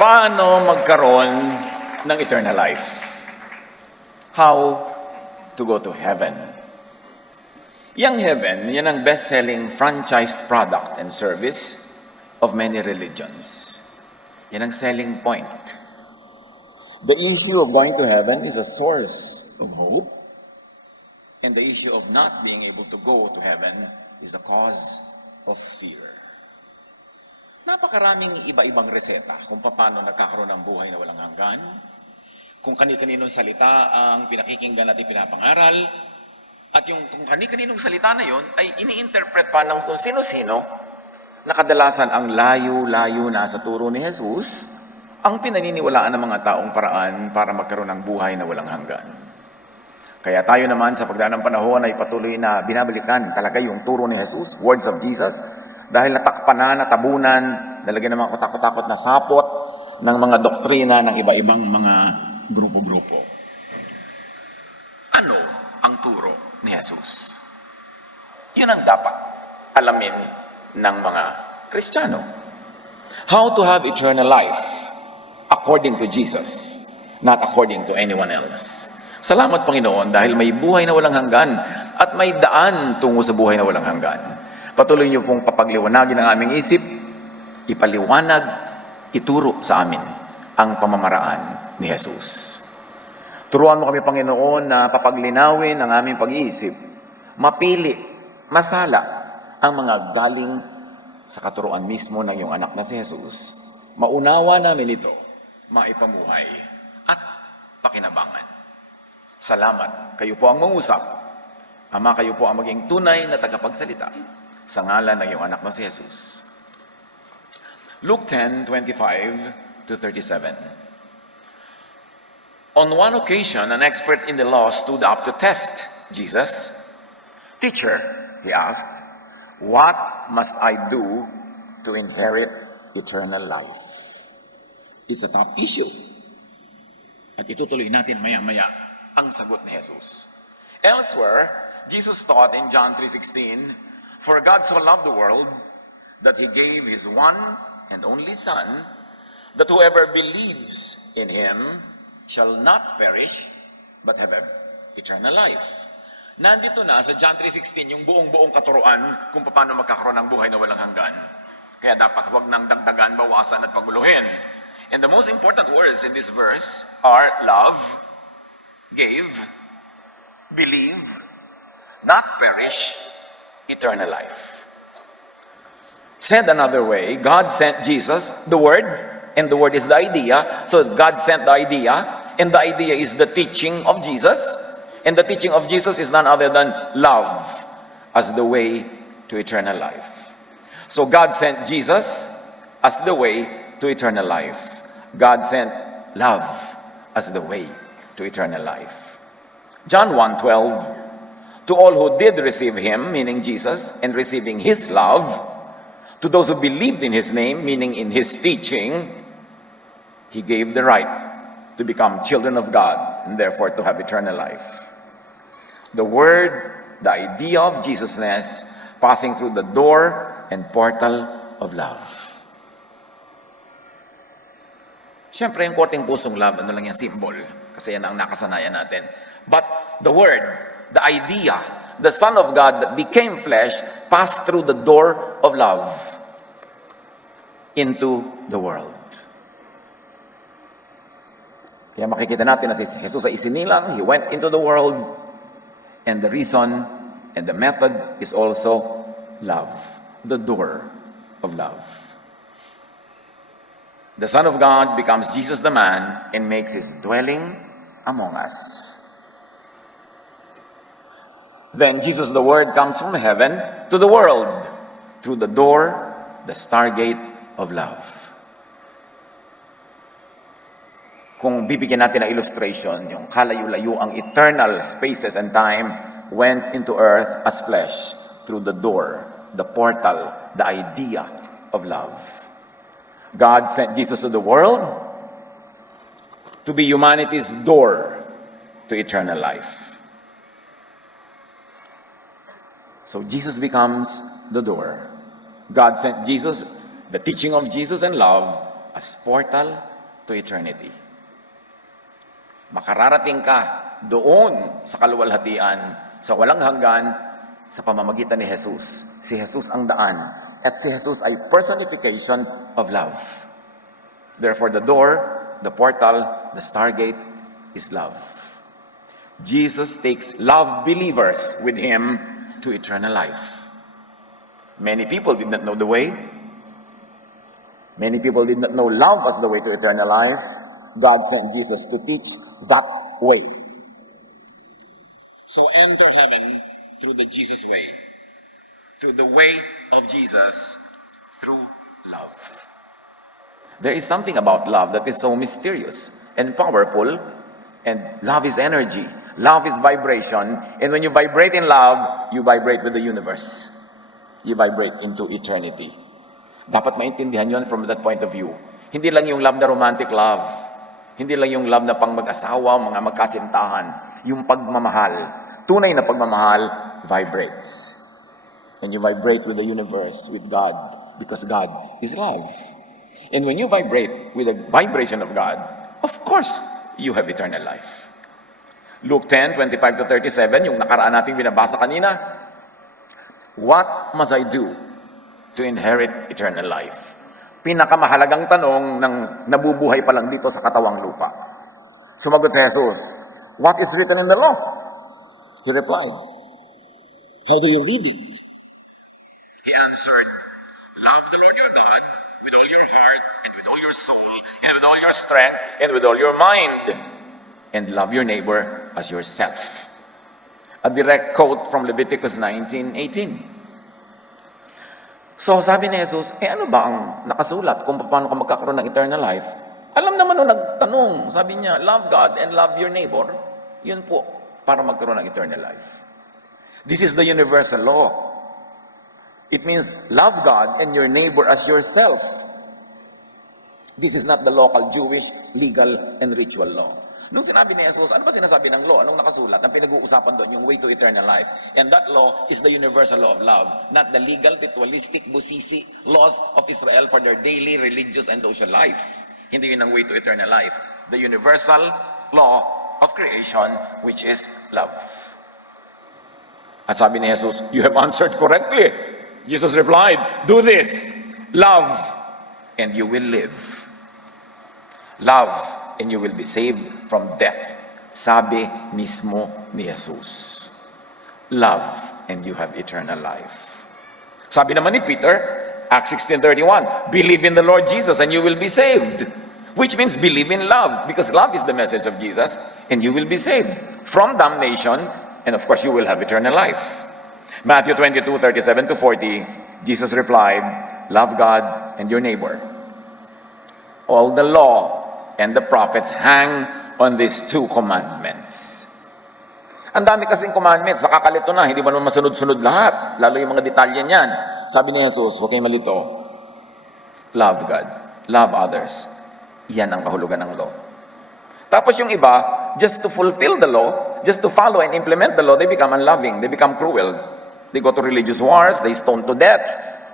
Paano magkaroon ng eternal life? How to go to heaven? Yang heaven, yan ang best-selling franchised product and service of many religions. Yan ang selling point. The issue of going to heaven is a source of hope, and the issue of not being able to go to heaven is a cause of fear. Napakaraming iba-ibang reseta kung paano nagkakaroon ng buhay na walang hanggan, kung kani-kaninong salita ang pinakikinggan at ipinapangaral, at yung kung kani-kaninong salita na yon ay ini-interpret pa ng kung sino-sino na kadalasan ang layo-layo na sa turo ni Jesus ang pinaniniwalaan ng mga taong paraan para magkaroon ng buhay na walang hanggan. Kaya tayo naman sa pagdaan ng panahon ay patuloy na binabalikan talaga yung turo ni Jesus, words of Jesus, dahil natakpan na, natabunan, nalagyan ng mga kutakot-takot na sapot ng mga doktrina ng iba-ibang mga grupo-grupo. Ano ang turo ni Jesus? Yun ang dapat alamin ng mga Kristiyano. How to have eternal life according to Jesus, not according to anyone else. Salamat Panginoon dahil may buhay na walang hanggan at may daan tungo sa buhay na walang hanggan. Patuloy niyo pong papagliwanagin ang aming isip, ipaliwanag, ituro sa amin ang pamamaraan ni Jesus. Turuan mo kami Panginoon na papaglinawin ang aming pag-iisip, mapili, masala ang mga galing sa katuruan mismo ng iyong anak na si Jesus. Maunawa namin ito, maipamuhay at pakinabangan. Salamat, kayo po ang mangusap. Ama, kayo po ang maging tunay na tagapagsalita sa ngalan ng iyong anak na si Jesus. Luke 10:25 to 37. On one occasion, an expert in the law stood up to test Jesus. "Teacher," he asked, "what must I do to inherit eternal life?" It's a top issue. At itutuloy natin maya-maya ang sagot ni Jesus. Elsewhere, Jesus taught in John 3:16, "For God so loved the world that He gave His one and only Son, that whoever believes in Him shall not perish, but have eternal life." Nandito na sa John 3:16 yung buong katuruan kung paano magkakaroon ng buhay na walang hanggan. Kaya dapat huwag nang dagdagan, bawasan at paguluhin. And the most important words in this verse are love, gave, believe, not perish, eternal life. Said another way, God sent Jesus, the Word, and the Word is the idea. So God sent the idea, and the idea is the teaching of Jesus, and the teaching of Jesus is none other than love as the way to eternal life. So God sent Jesus as the way to eternal life. God sent love as the way to eternal life. John 1:12, "To all who did receive Him," meaning Jesus, and receiving His love, to those who believed in His name, meaning in His teaching, He gave the right to become children of God and therefore to have eternal life. The Word, the idea of Jesusness, passing through the door and portal of love. Siyempre, yung korteng pusong love, ano lang yung symbol, kasi yan ang nakasanayan natin. But the Word, the idea, the Son of God that became flesh, passed through the door of love into the world. Kaya makikita natin na si Jesus ay isinilang, He went into the world, and the reason and the method is also love, the door of love. The Son of God becomes Jesus the man and makes His dwelling among us. Then Jesus the Word comes from heaven to the world through the door, the stargate of love. Kung bibigyan natin ng illustration, yung kalayo-layo ang eternal spaces and time went into earth as flesh through the door, the portal, the idea of love. God sent Jesus to the world to be humanity's door to eternal life. So Jesus becomes the door. God sent Jesus, the teaching of Jesus and love, as portal to eternity. Makararating ka doon sa kaluwalhatian, sa walang hanggan, sa pamamagitan ni Jesus. Si Jesus ang daan. At si Jesus ay personification of love. Therefore, the door, the portal, the stargate is love. Jesus takes love believers with him to eternal life. Many people did not know the way. Many people did not know love as the way to eternal life. God sent Jesus to teach that way. So enter heaven through the Jesus way. Through the way of Jesus, through love. There is something about love that is so mysterious and powerful. And love is energy. Love is vibration. And when you vibrate in love, you vibrate with the universe. You vibrate into eternity. Dapat maintindihan yon from that point of view. Hindi lang yung love na romantic love. Hindi lang yung love na pang mag-asawa, mga magkasintahan. Yung pagmamahal. Tunay na pagmamahal vibrates. And you vibrate with the universe, with God. Because God is love. And when you vibrate with the vibration of God, of course, you have eternal life. Luke 10:25-37, yung nakaraan nating binabasa kanina. What must I do to inherit eternal life? Pinakamahalagang tanong ng nabubuhay pa lang dito sa katawang lupa. Sumagot si Jesus, what is written in the law? He replied, how do you read it? He answered, love the Lord your God with all your heart and with all your soul and with all your strength and with all your mind, and love your neighbor as yourself. A direct quote from Leviticus 19:18. So sabi ni Jesus, ano ba ang nakasulat kung paano ka magkakaroon ng eternal life? Alam naman nung nagtanong, sabi niya, love God and love your neighbor. Yun po, para magkaroon ng eternal life. This is the universal law. It means love God and your neighbor as yourself. This is not the local Jewish legal and ritual law. Nung sinabi ni Jesus, ano ba sinasabi ng law? Anong nakasulat? Ang pinag-uusapan doon, yung way to eternal life. And that law is the universal law of love, not the legal, ritualistic, busisi laws of Israel for their daily, religious, and social life. Hindi yun ang way to eternal life. The universal law of creation, which is love. At sabi ni Jesus, you have answered correctly. Jesus replied, do this, love, and you will live. Love, and you will be saved from death. Sabi mismo ni Jesus. Love, and you have eternal life. Sabi naman ni Peter, Acts 16:31, believe in the Lord Jesus and you will be saved. Which means believe in love, because love is the message of Jesus, and you will be saved from damnation, and of course you will have eternal life. Matthew 22:37-40, Jesus replied, love God and your neighbor. All the law and the prophets hang on these two commandments. Ang dami kasing commandments, nakakalito na, hindi ba naman masunod-sunod lahat, lalo yung mga detalye niyan. Sabi ni Jesus, huwag kayong malito, love God, love others. Yan ang kahulugan ng law. Tapos yung iba, just to fulfill the law, just to follow and implement the law, they become unloving, they become cruel. They go to religious wars, they stone to death.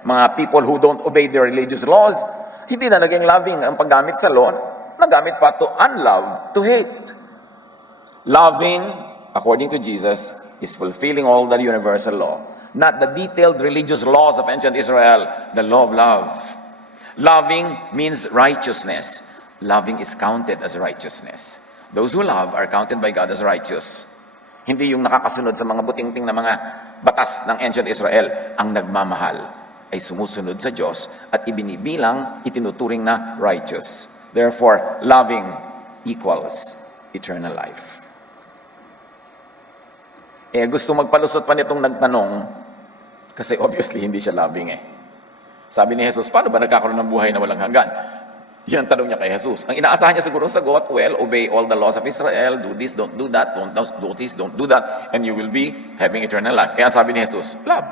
Mga people who don't obey their religious laws, hindi na naging loving ang paggamit sa law, nagamit pa to unlove, to hate. Loving, according to Jesus, is fulfilling all the universal law, not the detailed religious laws of ancient Israel, the law of love. Loving means righteousness. Loving is counted as righteousness. Those who love are counted by God as righteous. Hindi yung nakakasunod sa mga butingting na mga batas ng ancient Israel. Ang nagmamahal ay sumusunod sa Diyos at ibinibilang, itinuturing na righteous. Therefore, loving equals eternal life. Gusto magpalusot pa nitong nagtanong, kasi obviously hindi siya loving Sabi ni Jesus, paano ba nagkakaroon ng buhay na walang hanggan? Yan ang tanong niya kay Jesus. Ang inaasahan niya siguro sagot, well, obey all the laws of Israel, do this, don't do that, don't do this, don't do that, and you will be having eternal life. Kaya sabi ni Jesus, love.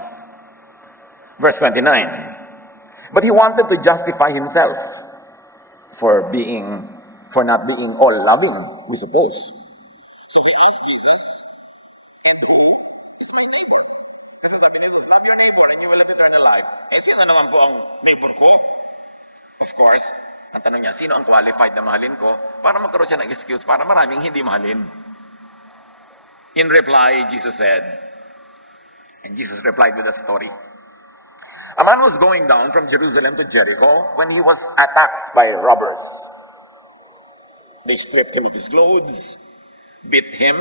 Verse 29, but he wanted to justify himself for not being all loving, we suppose. So I asked Jesus, and who is my neighbor? Kasi sabi ni Jesus, love your neighbor and you will have eternal life. Sino naman po ang neighbor ko? Of course, Ang tanong niya, sino ang qualified na mahalin ko? Para magkaroon siya ng excuse para maraming hindi mahalin. In reply, Jesus said, and Jesus replied with a story. A man was going down from Jerusalem to Jericho when he was attacked by robbers. They stripped him of his clothes, beat him,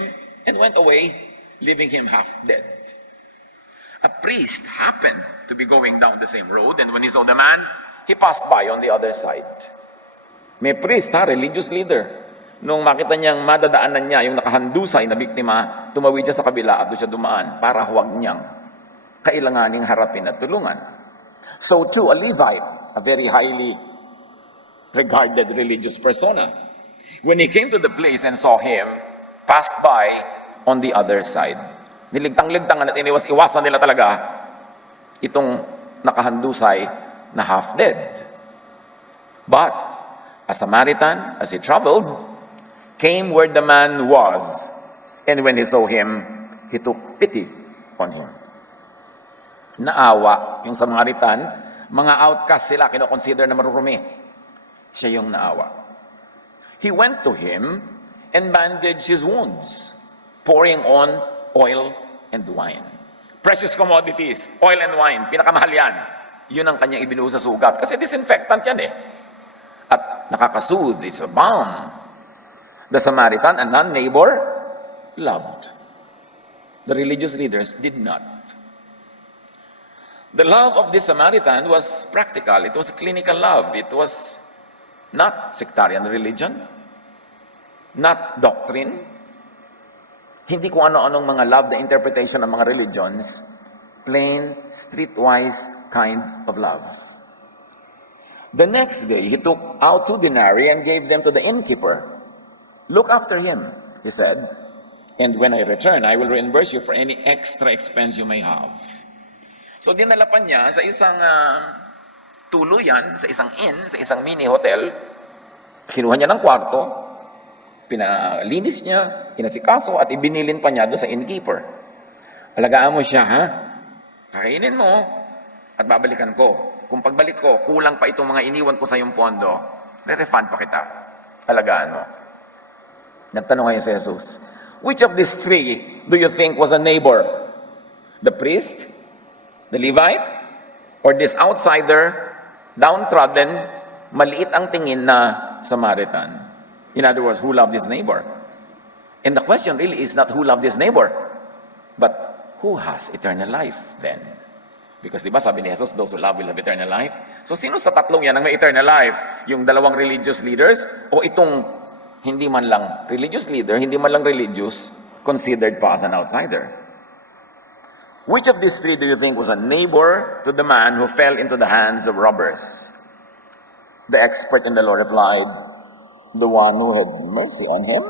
and went away, leaving him half dead. A priest happened to be going down the same road, and when he saw the man, he passed by on the other side. May priest, religious leader. Nung makita niyang madadaanan niya yung nakahandusay na biktima, tumawid siya sa kabila at doon siya dumaan para huwag niyang kailanganing harapin at tulungan. So too, a Levite, a very highly regarded religious persona, when he came to the place and saw him, passed by on the other side. Niligtang-ligtangan at iniwas-iwasan nila talaga itong nakahandusay na half dead. But a Samaritan, as he traveled, came where the man was, and when he saw him, he took pity on him. Naawa yung Samaritan, mga outcast sila, kinoconsider na marurumi. Siya yung naawa. He went to him and bandaged his wounds, pouring on oil and wine. Precious commodities, oil and wine, pinakamahal yan. Yun ang kanyang ibinuo sa sugat. Kasi disinfectant yan eh. At nakakasoothe, is a balm. The Samaritan, a non-neighbor, loved. The religious leaders did not. The love of this Samaritan was practical. It was clinical love. It was not sectarian religion, not doctrine, hindi kung ano-anong mga love na interpretation ng mga religions, plain, streetwise kind of love. The next day, he took out 2 denarii and gave them to the innkeeper. Look after him, he said, and when I return, I will reimburse you for any extra expense you may have. So dinala pa niya sa isang tuluyan, sa isang inn, sa isang mini hotel, kinuha niya ng kwarto, pinalinis niya, inasikaso, at ibinilin pa niya doon sa innkeeper. Alagaan mo siya, ha? Kakainin mo, at babalikan ko. Kung pagbalik ko, kulang pa itong mga iniwan ko sa iyong pondo, re-refund pa kita. Alagaan mo. Nagtanong ngayon si Jesus, which of these 3 do you think was a neighbor? The priest? The Levite? Or this outsider, downtrodden, maliit ang tingin na Samaritan? In other words, who loved his neighbor? And the question really is not who loved his neighbor, but who has eternal life then? Because di ba sabi ni Jesus, those who love will have eternal life? So sino sa tatlong yan ang may eternal life? Yung dalawang religious leaders o itong hindi man lang religious leader, hindi man lang religious, considered pa as an outsider? Which of these 3 do you think was a neighbor to the man who fell into the hands of robbers? The expert in the law replied, the one who had mercy on him.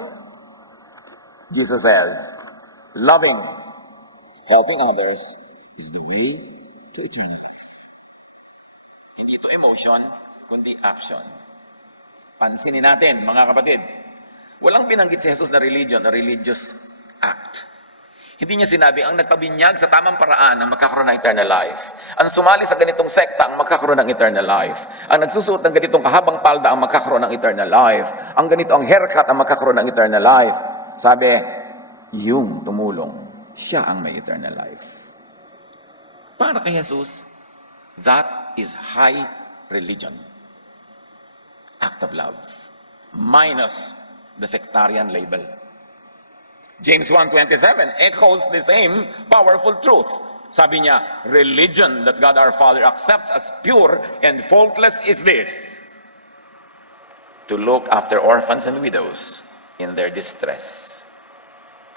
Jesus says, loving, helping others is the way to eternal life. Hindi ito emotion, kundi action. Pansinin natin, mga kapatid, walang binanggit si Jesus na religion, a religious act. Hindi niya sinabi, ang nagpabinyag sa tamang paraan ang magkakaroon ng eternal life. Ang sumali sa ganitong sekta ang magkakaroon ng eternal life. Ang nagsusuot ng ganitong kahabang palda ang magkakaroon ng eternal life. Ang ganito ang haircut ang magkakaroon ng eternal life. Sabi, yung tumulong, siya ang may eternal life. Para kay Jesus, that is high religion. Act of love. Minus the sectarian label. James 1:27 echoes the same powerful truth. Sabi niya, religion that God our Father accepts as pure and faultless is this: to look after orphans and widows in their distress.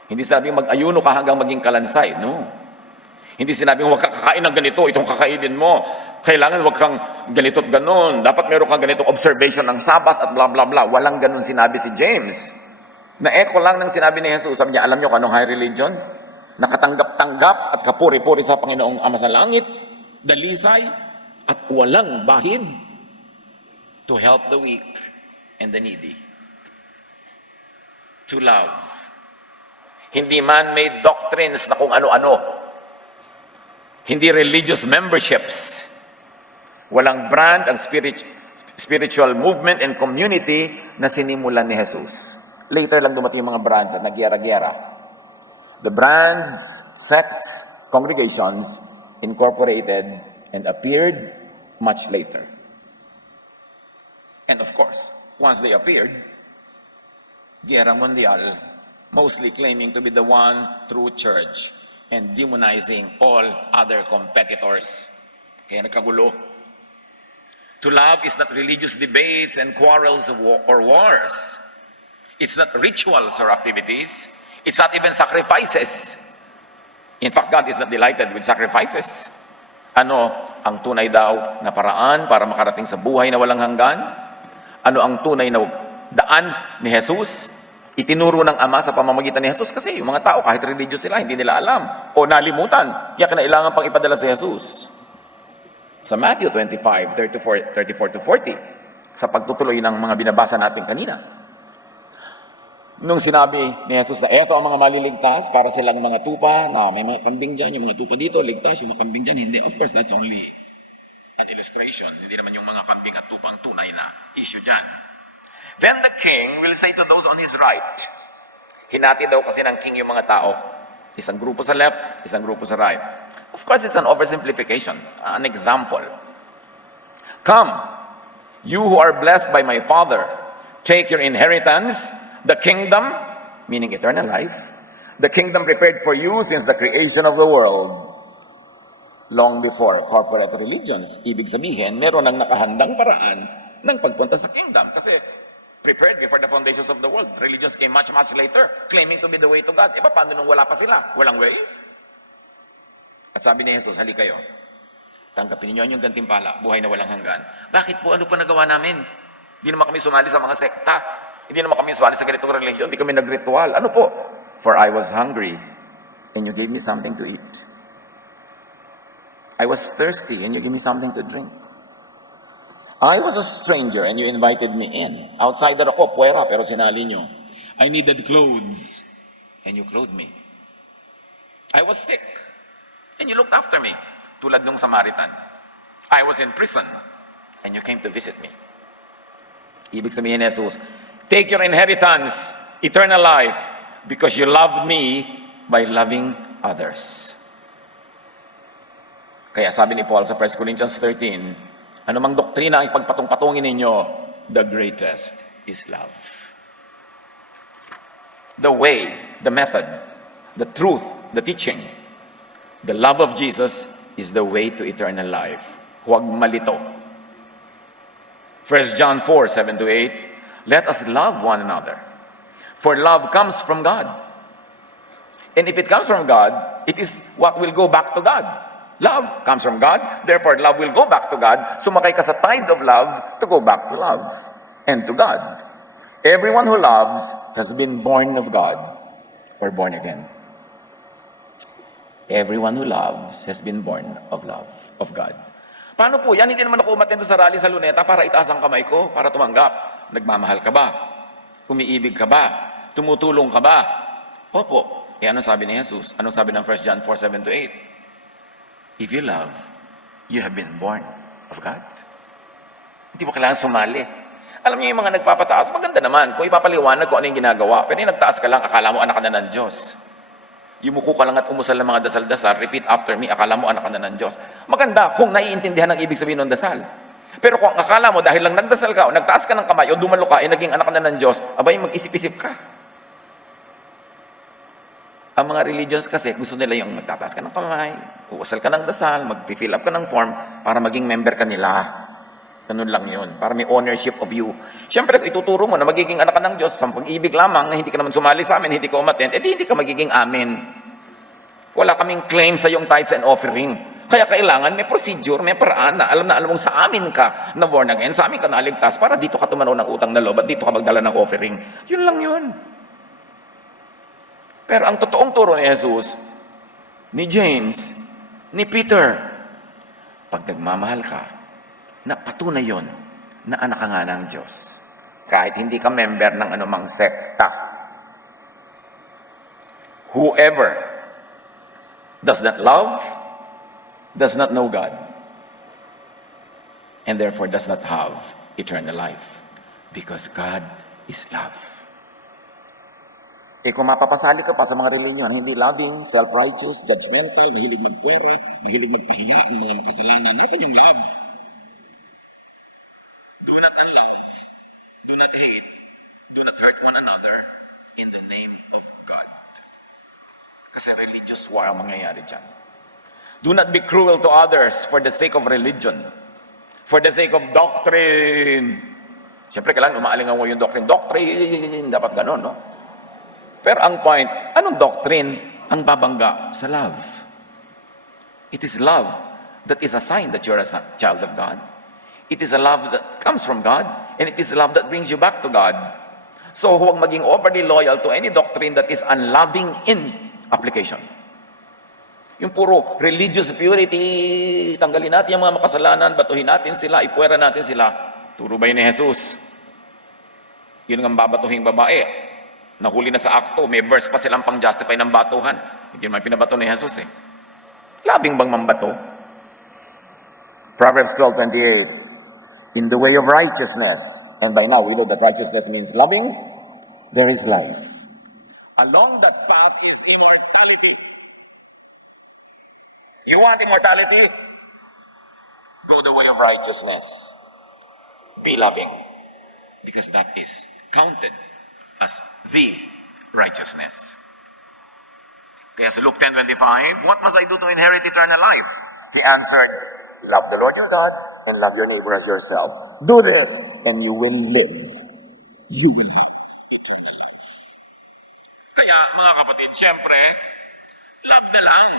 Hindi sabi mag-ayuno ka hanggang maging kalansay, no. Hindi sinabing huwag kakain ng ganito, itong kakainin mo. Kailangan huwag kang ganito't ganon. Dapat meron kang ganitong observation ng Sabbath at blah blah blah. Walang ganon sinabi si James. Na-echo lang ng sinabi ni Jesus. Sabi niya, alam niyo kung anong high religion? Nakatanggap-tanggap at kapuri-puri sa Panginoong Ama sa Langit, dalisay, at walang bahid to help the weak and the needy. To love. Hindi man-made doctrines na kung ano-ano. Hindi religious memberships. Walang brand ang spiritual movement and community na sinimulan ni Jesus. Later lang dumating yung mga brands at nagyera-gyera. The brands, sects, congregations incorporated and appeared much later. And of course, once they appeared, Guerra Mundial, mostly claiming to be the one true church and demonizing all other competitors. Kaya nagkagulo. To love is not religious debates and quarrels or wars. It's not rituals or activities. It's not even sacrifices. In fact, God is not delighted with sacrifices. Ano ang tunay daw na paraan para makarating sa buhay na walang hanggan? Ano ang tunay na daan ni Jesus? Itinuro ng Ama sa pamamagitan ni Jesus kasi yung mga tao kahit religious sila, hindi nila alam o nalimutan. Kaya kinailangan pang ipadala si Jesus. Sa Matthew 25, 34-40, sa pagtutuloy ng mga binabasa natin kanina. Nung sinabi ni Jesus na eto ang mga maliligtas para silang mga tupa, na may mga kambing dyan, yung mga tupa dito, ligtas, yung mga kambing dyan, hindi. Of course, that's only an illustration. Hindi naman yung mga kambing at tupa ang tunay na issue dyan. Then the king will say to those on his right, hinati daw kasi ng king yung mga tao. Isang grupo sa left, isang grupo sa right. Of course, it's an oversimplification, an example. Come, you who are blessed by my Father, take your inheritance, the kingdom, meaning eternal life, the kingdom prepared for you since the creation of the world. Long before corporate religions, ibig sabihin, meron ng nakahandang paraan ng pagpunta sa kingdom. Kasi prepared before the foundations of the world. Religions came much, much later, claiming to be the way to God. Paano nung wala pa sila? Walang way? At sabi ni Jesus, hali kayo, tanggapin niyo ang inyong gantimpala, buhay na walang hanggan. Bakit po? Ano pa nagawa namin? Hindi naman kami sumali sa mga sekta. Hindi naman kami sumali sa ganitong religion. Hindi kami nagritual. Ano po? For I was hungry, and you gave me something to eat. I was thirsty, and you gave me something to drink. I was a stranger and you invited me in. Outsider ako, puwera, pero sinali nyo. I needed clothes and you clothed me. I was sick and you looked after me. Tulad nung Samaritan. I was in prison and you came to visit me. Ibig sabihin ni Jesus, take your inheritance, eternal life, because you loved me by loving others. Kaya sabi ni Paul sa 1 Corinthians 13, anumang doktrina ang ipagpatong-patungin ninyo, the greatest is love. The way, the method, the truth, the teaching, the love of Jesus is the way to eternal life. Huwag malito. 1 John 4, 7-8, let us love one another. For love comes from God. And if it comes from God, it is what will go back to God. Love comes from God, therefore love will go back to God. Sumakay ka sa tide of love to go back to love and to God. Everyone who loves has been born of God or born again. Everyone who loves has been born of love of God. Paano po yan? Hindi naman ako umattend sa rally sa Luneta para itaas ang kamay ko, para tumanggap. Nagmamahal ka ba? Umiibig ka ba? Tumutulong ka ba? Opo. Ano sabi ni Jesus? Ano sabi ng 1 John 4, 7-8? If you love, you have been born of God. Hindi mo kailangan sumali. Alam niyo yung mga nagpapataas, maganda naman. Kung ipapaliwanag ko ano yung ginagawa, pero yung nagtaas ka lang, akala mo anak ka na ng Diyos. Yumuko ka lang at umusal ng mga dasal-dasal, repeat after me, akala mo anak ka na ng Diyos. Maganda kung naiintindihan ang ibig sabihin ng dasal. Pero kung akala mo dahil lang nagdasal ka o nagtaas ka ng kamay o dumalo ka, naging anak ka na ng Diyos, abay mag-isip-isip ka. Ang mga religions kasi, gusto nila yung magtataas ka ng kamay, uusal ka ng dasal, mag-fill up ka ng form para maging member ka nila. Ganun lang yun, para may ownership of you. Siyempre, ituturo mo na magiging anak ka ng Diyos sa pag-ibig lamang na hindi ka naman sumali sa amin, hindi ka umattend, hindi ka magiging amin. Wala kaming claim sa iyong tithes and offering. Kaya kailangan may procedure, may paraan na alam mong sa amin ka na born again, sa amin ka naligtas, para dito ka tumanaw ng utang na loob at dito ka magdala ng offering. Yun lang yun. Pero ang totoong turo ni Jesus, ni James, ni Peter, pag nagmamahal ka, na patunay yun na anak ka nga ng Diyos. Kahit hindi ka member ng anumang sekta. Whoever does not love, does not know God, and therefore does not have eternal life. Because God is love. Eh kung mapapasali ka pa sa mga reliyon, hindi loving, self-righteous, judgmental, mahilig magpwera, mahilig magpahiya, ang mga makasalanan, nasa yung love? Do not unlove, do not hate, do not hurt one another in the name of God. Kasi religious war ang mangyayari dyan. Do not be cruel to others for the sake of religion, for the sake of doctrine. Siyempre, kailangan umaalingaw yung doctrine, dapat ganon, no? Pero ang point, anong doctrine ang babangga sa love? It is love that is a sign that you're a child of God. It is a love that comes from God, and it is a love that brings you back to God. So huwag maging overly loyal to any doctrine that is unloving in application. Yung puro religious purity, tanggalin natin yung mga makasalanan, batuhin natin sila, ipuwera natin sila. Turo ba yun ni Jesus? Yun ang babatuhing babae. Nahuli na sa akto, may verse pa silang pang-justify ng batuhan. Hindi naman pinabato ni Jesus eh. Labing bang mambato? Proverbs 12:28. In the way of righteousness, and by now we know that righteousness means loving, there is life. Along that path is immortality. You want immortality? Go the way of righteousness. Be loving. Because that is counted as the righteousness. Kaya sa Luke 10:25, what must I do to inherit eternal life? He answered, love the Lord your God and love your neighbor as yourself. Do this and you will live. You will have eternal life. Kaya mga kapatid, syempre, love the lang.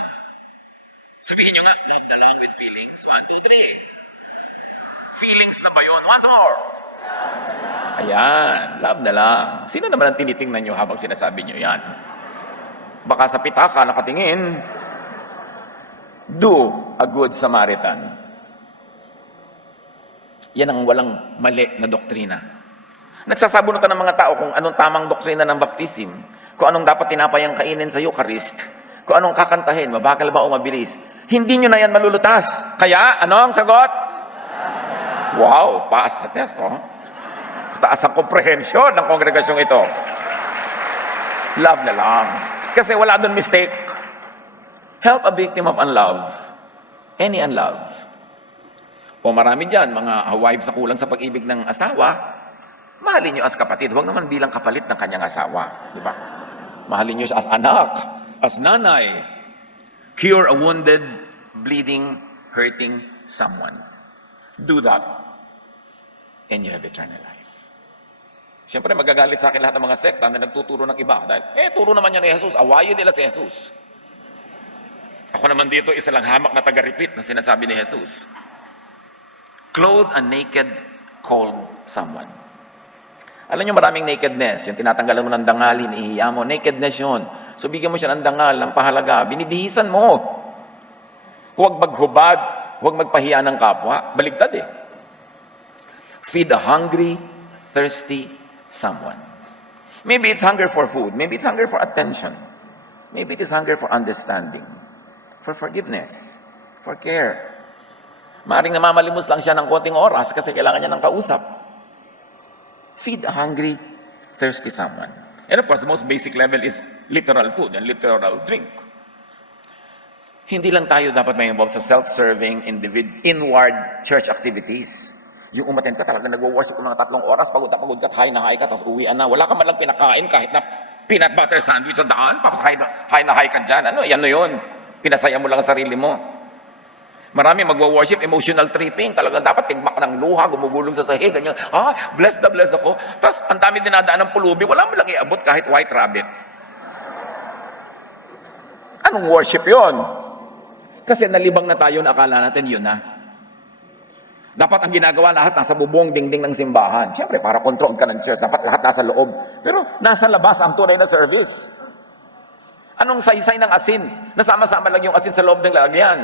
Sabihin nyo nga, love the lang with feelings. 1, 2, 3. Feelings na ba yun? Once more. Ayan, love na lang. Sino naman ang tinitingnan nyo habang sinasabi nyo yan? Baka sa pitaka nakatingin. Do a good Samaritan. Yan ang walang mali na doktrina. Nagsasabunutan ng mga tao kung anong tamang doktrina ng baptism, kung anong dapat tinapayang kainin sa Eucharist, kung anong kakantahin, mabagal ba o mabilis. Hindi nyo na yan malulutas. Kaya, ano ang sagot? Wow, paas sa test, oh. Taas ang comprehension ng kongregasyong ito. Love na lang. Kasi wala doon mistake. Help a victim of unlove. Any unlove. O marami dyan, mga wives na kulang sa pag-ibig ng asawa, mahalin nyo as kapatid. Huwag naman bilang kapalit ng kanyang asawa. Di ba? Mahalin nyo siya as anak, as nanay. Cure a wounded, bleeding, hurting someone. Do that. And you have eternal life. Siyempre, magagalit sa akin lahat ng mga sekta na nagtuturo ng iba. Dahil, turo naman niya ni Jesus. Awayin nila si Jesus. Ako naman dito, isa lang hamak na taga-repeat na sinasabi ni Jesus. Clothe a naked, cold someone. Alam niyo, maraming nakedness. Yung tinatanggalan mo ng dangal, hinihiya mo. Nakedness yun. So, bigyan mo siya ng dangal, ng pahalaga. Binibihisan mo. Huwag maghubad. Huwag magpahiya ng kapwa. Baligtad eh. Feed a hungry, thirsty someone. Maybe it's hunger for food. Maybe it's hunger for attention. Maybe it is hunger for understanding, for forgiveness, for care. Maaring namamalimos lang siya ng konting oras kasi kailangan niya ng kausap. Feed a hungry, thirsty someone. And of course, the most basic level is literal food and literal drink. Hindi lang tayo dapat may involved sa self-serving, inward church activities. Yung umattend ka talaga nagwo-worship ng mga 3 oras, pagod ka, high na high ka, tapos uwian na. Wala ka man lang pinakain kahit na peanut butter sandwich sa daan, tapos high na high ka dyan. Ano, yan na yun. Pinasaya mo lang ang sarili mo. Marami magwo-worship, emotional tripping. Talagang dapat tigmak ng luha, gumugulong sa sahig, ganyan. Blessed na blessed ako. Tapos, ang dami dinadaan ng pulubi, wala mo lang iabot kahit white rabbit. Anong worship yon? Kasi nalibang na tayo na akala natin yun na. Dapat ang ginagawa lahat nasa bubong dingding ng simbahan. Siyempre, para control ka ng church, dapat lahat nasa loob. Pero nasa labas ang tunay na service. Anong saysay ng asin? Nasama-sama lang yung asin sa loob ng lalagyan.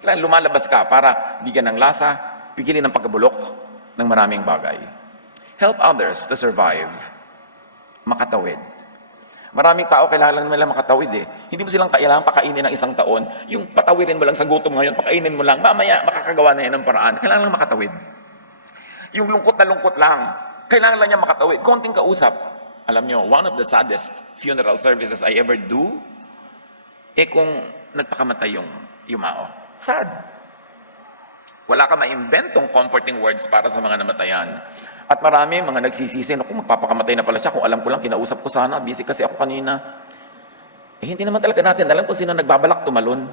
Kailangan lumalabas ka para bigyan ng lasa, pigilin ng pagkabulok ng maraming bagay. Help others to survive. Makatawid. Maraming tao kailangan nila makatawid eh. Hindi mo silang kailangan pakainin ng 1 taon. Yung patawirin mo lang sa gutom ngayon, pakainin mo lang, mamaya makakagawa na yan ng paraan. Kailangan lang makatawid. Yung lungkot na lungkot lang. Kailangan lang niya makatawid. Konting kausap. Alam niyo, one of the saddest funeral services I ever do, kung nagpakamatay yung yumao. Sad. Wala ka ma-inventong comforting words para sa mga namatayan. At marami mga nagsisisi, naku, magpapakamatay na pala siya. Kung alam ko lang, kinausap ko sana. Busy kasi ako kanina. Hindi naman talaga natin alam kung sino nagbabalak tumalon.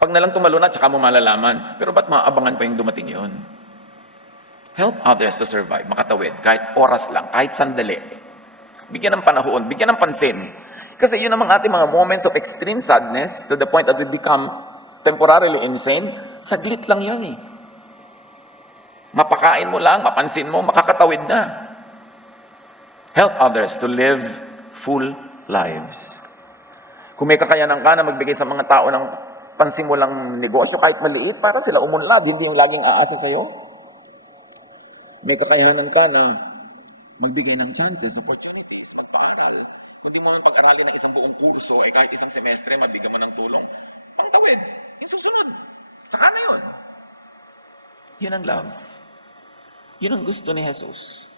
Pag nalang tumalon na, tsaka mo malalaman. Pero ba't maabangan pa yung dumating yun? Help others to survive, makatawid, kahit oras lang, kahit sandali. Bigyan ng panahon, bigyan ng pansin. Kasi yun ang ating mga moments of extreme sadness to the point that we become temporarily insane. Saglit lang yun eh. Mapakain mo lang, mapansin mo, makakatawid na. Help others to live full lives. Kung may kakayanan ka na magbigay sa mga tao ng pansimulang negosyo, kahit maliit, para sila umunlad, hindi yung laging aasa sa'yo. May kakayanan ka na magbigay ng chances, opportunities, magpaaral. Kung di mo pag-aralin ng isang buong kurso, kahit isang semestre, mabigyan mo ng tulong, pangtawid, yung susunod. Saka na yun. Yun ang love. Yun ang gusto ni Jesus.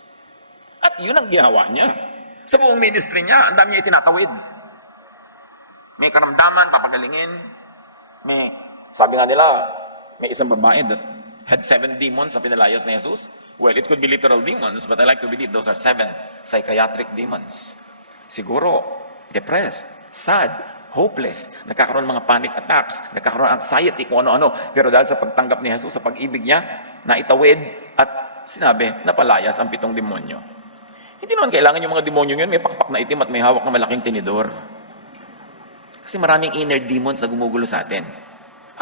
At yun ang ginawa niya. Sa buong ministry niya, ang dami niya itinatawid. May karamdaman, papagalingin. Sabi nga nila, may isang babae that had 7 demons na pinalayas ni Jesus. Well, it could be literal demons, but I like to believe those are 7 psychiatric demons. Siguro, depressed, sad, hopeless, nagkakaroon mga panic attacks, nagkakaroon ng anxiety, kung ano-ano. Pero dahil sa pagtanggap ni Jesus, sa pag-ibig niya, naitawid at sinabi, napalayas ang 7 demonyo. Hindi naman kailangan yung mga demonyo yun, may pakpak na itim at may hawak na malaking tinidor. Kasi maraming inner demons na gumugulo sa atin.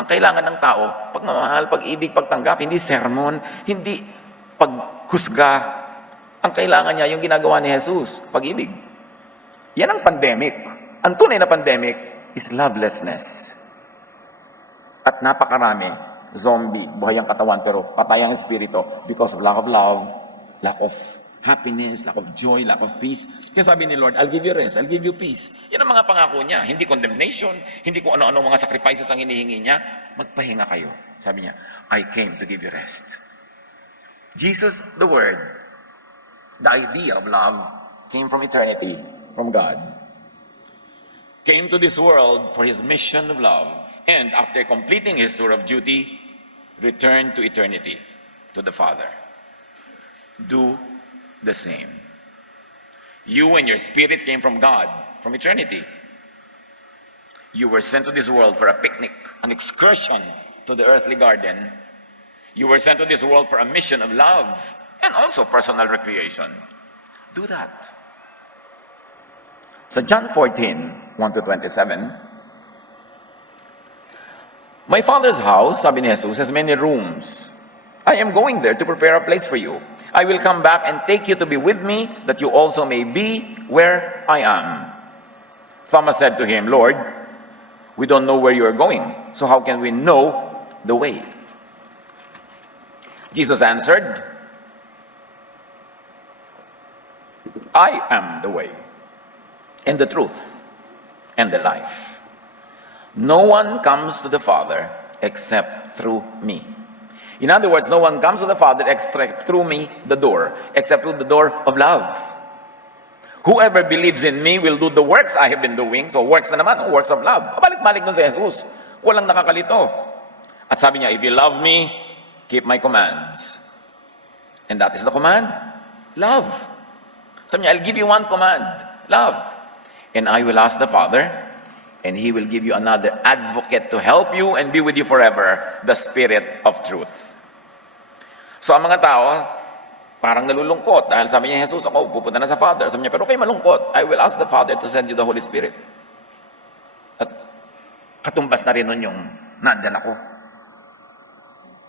Ang kailangan ng tao, pagmamahal, pag-ibig, pagtanggap, hindi sermon, hindi paghusga. Ang kailangan niya, yung ginagawa ni Jesus, pag-ibig. Yan ang pandemic. Ang tunay na pandemic is lovelessness. At napakarami, zombie, buhay ang katawan, pero patay ang espiritu because of lack of love, lack of happiness, lack of joy, lack of peace. Kaya sabi ni Lord, I'll give you rest, I'll give you peace. Yan ang mga pangako niya. Hindi condemnation, hindi kung ano-ano mga sacrifices ang hinihingi niya. Magpahinga kayo. Sabi niya, I came to give you rest. Jesus, the Word, the idea of love, came from eternity, from God. Came to this world for His mission of love. And after completing His tour of duty, returned to eternity, to the Father. Do the same. You and your spirit came from God, from eternity. You were sent to this world for a picnic, an excursion to the earthly garden. You were sent to this world for a mission of love and also personal recreation. Do that. So John 14, 1-27, my Father's house, sabi ni Jesus, has many rooms. I am going there to prepare a place for you. I will come back and take you to be with me, that you also may be where I am. Thomas said to him, Lord, we don't know where you are going, so how can we know the way? Jesus answered, I am the way, and the truth, and the life. No one comes to the Father except through me. In other words, no one comes to the Father except through me, the door, except through the door of love. Whoever believes in me will do the works I have been doing. So works na naman, works of love. Balik-balik nun si Jesus. Walang nakakalito. At sabi niya, if you love me, keep my commands. And that is the command, love. Sabi niya, I'll give you one command, love. And I will ask the Father, and He will give you another advocate to help you and be with you forever, the Spirit of truth. So ang mga tao, parang nalulungkot dahil sabi niya, Jesus, ako pupunta na sa Father. Sabi niya, pero kayo malungkot. I will ask the Father to send you the Holy Spirit. At katumbas na rin nun yung nandyan ako.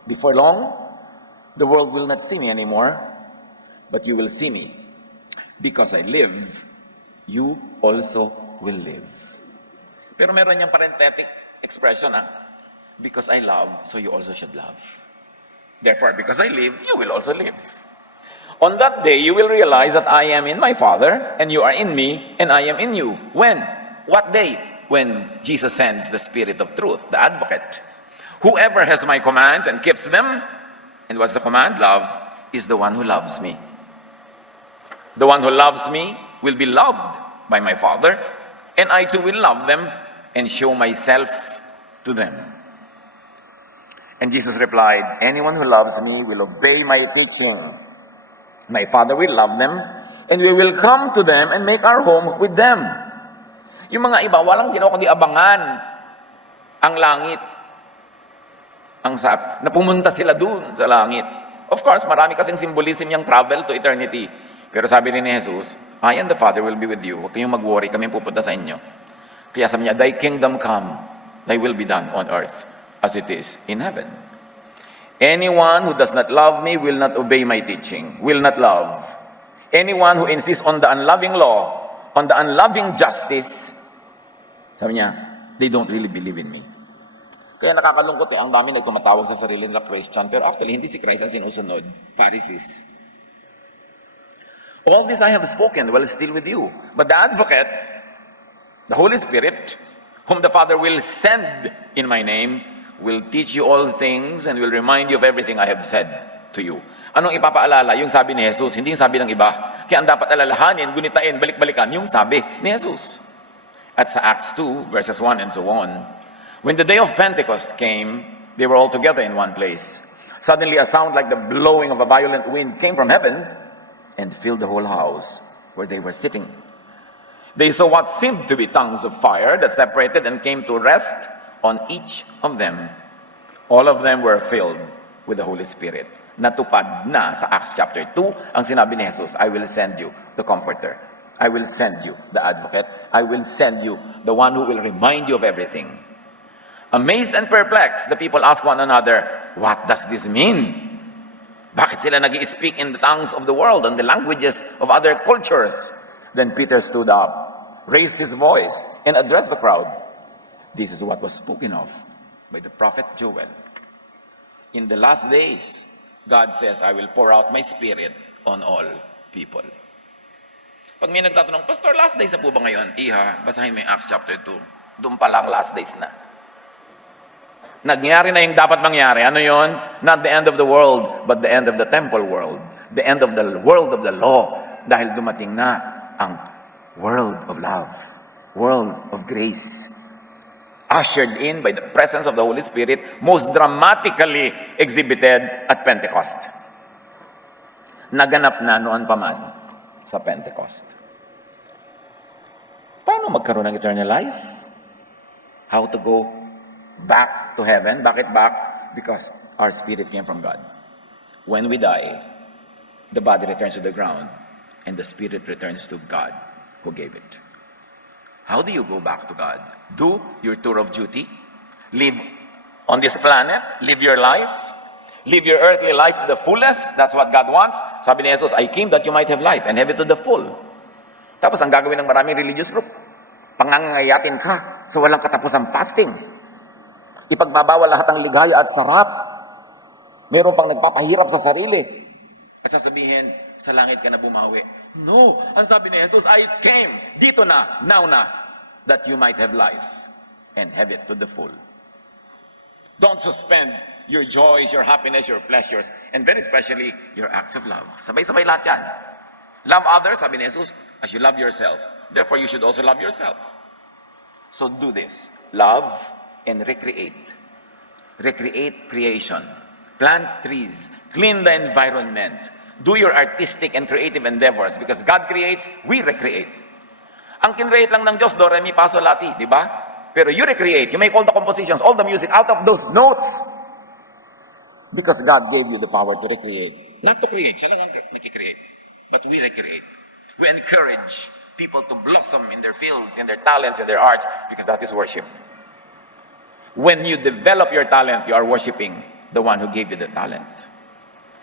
Before long, the world will not see me anymore, but you will see me. Because I live, you also will live. Pero meron niyang parenthetic expression, because I love, so you also should love. Therefore, because I live, you will also live. On that day, you will realize that I am in my Father, and you are in me, and I am in you. When? What day? When Jesus sends the Spirit of truth, the advocate. Whoever has my commands and keeps them, and what's the command? Love, is the one who loves me. The one who loves me will be loved by my Father, and I too will love them and show myself to them. And Jesus replied, anyone who loves me will obey my teaching. My Father will love them, and we will come to them and make our home with them. Yung mga iba, walang ginawa kundi abangan ang langit. Na pumunta sila dun sa langit. Of course, marami kasing symbolism yung travel to eternity. Pero sabi ni Jesus, I and the Father will be with you. Huwag kayong mag-worry, kami pupunta sa inyo. Kaya sabi niya, thy kingdom come, thy will be done on earth as it is in heaven. Anyone who does not love me will not obey my teaching, will not love. Anyone who insists on the unloving law, on the unloving justice, sabi niya, they don't really believe in me. Kaya nakakalungkot ang dami nagtumatawag sa sarili nila Christian, pero actually hindi si Christ ang sinusunod, Pharisees. All this I have spoken while still with you. But the Advocate, the Holy Spirit, whom the Father will send in my name, will teach you all things and will remind you of everything I have said to you. Anong ipapaalala? Yung sabi ni Jesus, hindi yung sabi ng iba. Kaya ang dapat alalahanin, gunitain, balik-balikan, yung sabi ni Jesus. At sa Acts 2, verses 1 and so on, when the day of Pentecost came, they were all together in one place. Suddenly a sound like the blowing of a violent wind came from heaven and filled the whole house where they were sitting. They saw what seemed to be tongues of fire that separated and came to rest on each of them. All of them were filled with the Holy Spirit. Natupad na sa Acts chapter 2 ang sinabi ni Jesus, I will send you the Comforter. I will send you the Advocate. I will send you the one who will remind you of everything. Amazed and perplexed, the people asked one another, what does this mean? Bakit sila nag-i-speak in the tongues of the world and the languages of other cultures? Then Peter stood up, raised his voice, and addressed the crowd. This is what was spoken of by the prophet Joel. In the last days, God says, I will pour out my Spirit on all people. Pag may nagtatanong, Pastor, last days na po ba ngayon? Iha, basahin mo yung Acts chapter 2. Doon pa lang last days na. Nagyari na yung dapat mangyari. Ano yon? Not the end of the world, but the end of the temple world. The end of the world of the law. Dahil dumating na ang world of love. World of grace. Ushered in by the presence of the Holy Spirit, most dramatically exhibited at Pentecost. Naganap na noon pa man sa Pentecost. Paano magkaroon ng eternal life? How to go back to heaven? Bakit back? Because our spirit came from God. When we die, the body returns to the ground and the spirit returns to God who gave it. How do you go back to God? Do your tour of duty. Live on this planet. Live your life. Live your earthly life to the fullest. That's what God wants. Sabi ni Jesus, I came that you might have life and have it to the full. Tapos ang gagawin ng maraming religious group, pangangayatin ka sa walang katapusang fasting. Ipagbabawal lahat ng ligaya at sarap. Meron pang nagpapahirap sa sarili. At sasabihin, sa langit ka na bumawi. No! Ang sabi ni Jesus, I came, dito na, now na, that you might have life and have it to the full. Don't suspend your joys, your happiness, your pleasures, and very especially your acts of love. Sabay-sabay lahat yan. Love others, sabi ni Jesus, as you love yourself. Therefore, you should also love yourself. So do this. Love and recreate. Recreate creation. Plant trees. Clean the environment. Do your artistic and creative endeavors because God creates, we recreate. Ang kinreate lang ng Diyos, do, re, mi, fa, sol, la, ti, di ba? Pero you recreate. You make all the compositions, all the music out of those notes. Because God gave you the power to recreate. Not to create, siya lang ang nakikreate. But we recreate. We encourage people to blossom in their fields, in their talents, in their arts, because that is worship. When you develop your talent, you are worshiping the one who gave you the talent.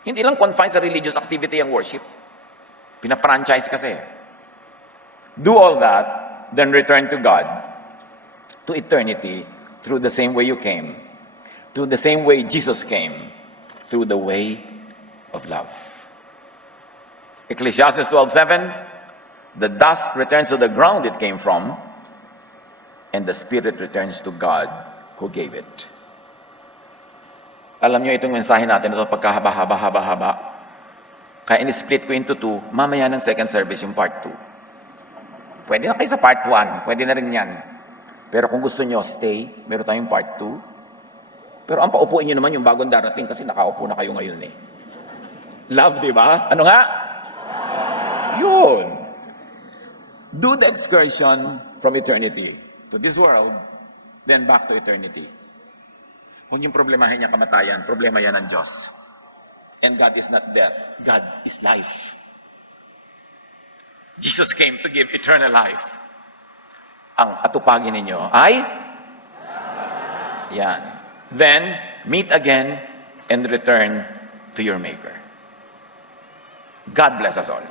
Hindi lang confined sa religious activity ang worship. Pina-franchise kasi. Do all that, then return to God, to eternity, through the same way you came, through the same way Jesus came, through the way of love. Ecclesiastes 12:7, the dust returns to the ground it came from, and the spirit returns to God who gave it. Alam niyo itong mensahe natin, ito pagkahaba-haba-haba-haba. Kaya in-split ko into 2, mamaya ng second service yung part 2. Pwede na kayo sa part 1, pwede na rin yan. Pero kung gusto nyo, stay, meron tayong part 2. Pero ang paupuin nyo naman yung bagong darating kasi nakaupo na kayo ngayon eh. Love, di ba? Ano nga? Yun. Do the excursion from eternity to this world, then back to eternity. Huwag yung problemahin niya kamatayan, problema yan ng Diyos. And God is not death, God is life. Jesus came to give eternal life. Ang atupagin ninyo ay? Yan. Then, meet again and return to your Maker. God bless us all.